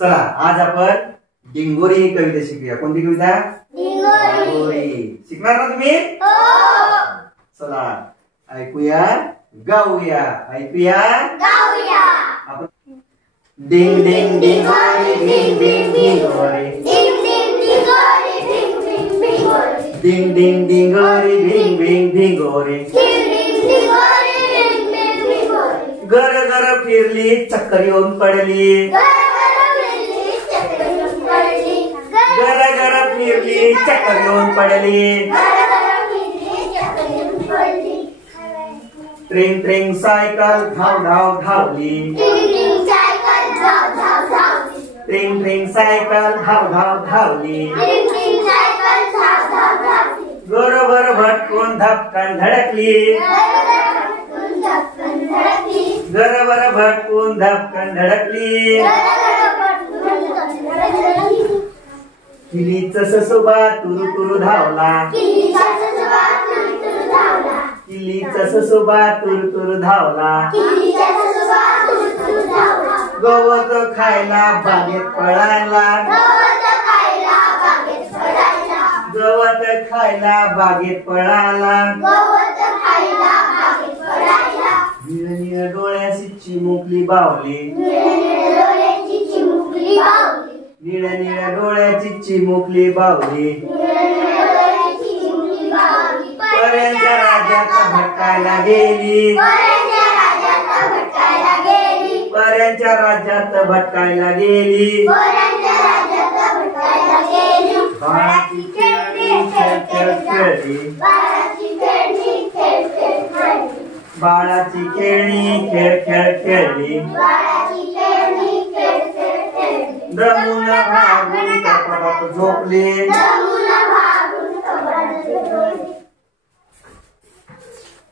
चला आज आपण डिंगोरी ही कविता शिकूया। कोणती कविता? डिंगोरी। शिकणार ना तुम्ही? हो। चला ऐकूया, गाऊया, ऐकूया, गाऊया। आपण डिंग डिंग डिंगोरी, डिंग डिंग डिंगोरी, डिंग डिंग डिंगोरी, डिंग डिंग डिंगोरी, डिंग डिंग डिंगोरी, डिंग डिंग डिंगोरी, डिंग डिंग डिंगोरी, डिंग डिंग डिंगोरी। घर घर फिरली चक्कर येऊन पडली, घर फिरली चक्कर येऊन पडली, ट्रेन ट्रेन सायकल धाव धाव धावली, ट्रेन ट्रेन सायकल धाव धाव धावली, बरोबर भटकून धपकन धडकली, बरोबर भटकून धपकन धडकली। किलीच ससुबा तुरु तुरु धावला, किलीच ससुबा तुरु तुरु धावला, गवत खायला बागेत पळाला, गवत खायला बागेत पळाला, निळनिळ डोळ्याची चिमुकली बावली, निळनिळ डोळ्याची चिमुकली बावली, पर्यांच्या राज्यात भटकायला गेली, पर्यांच्या राज्यात भटकायला गेली। बाळाची खेळणी खेळ खेळ खेळली, बाळाची खेळणी खेळ खेळ खेळली, दमून भागून झोपली,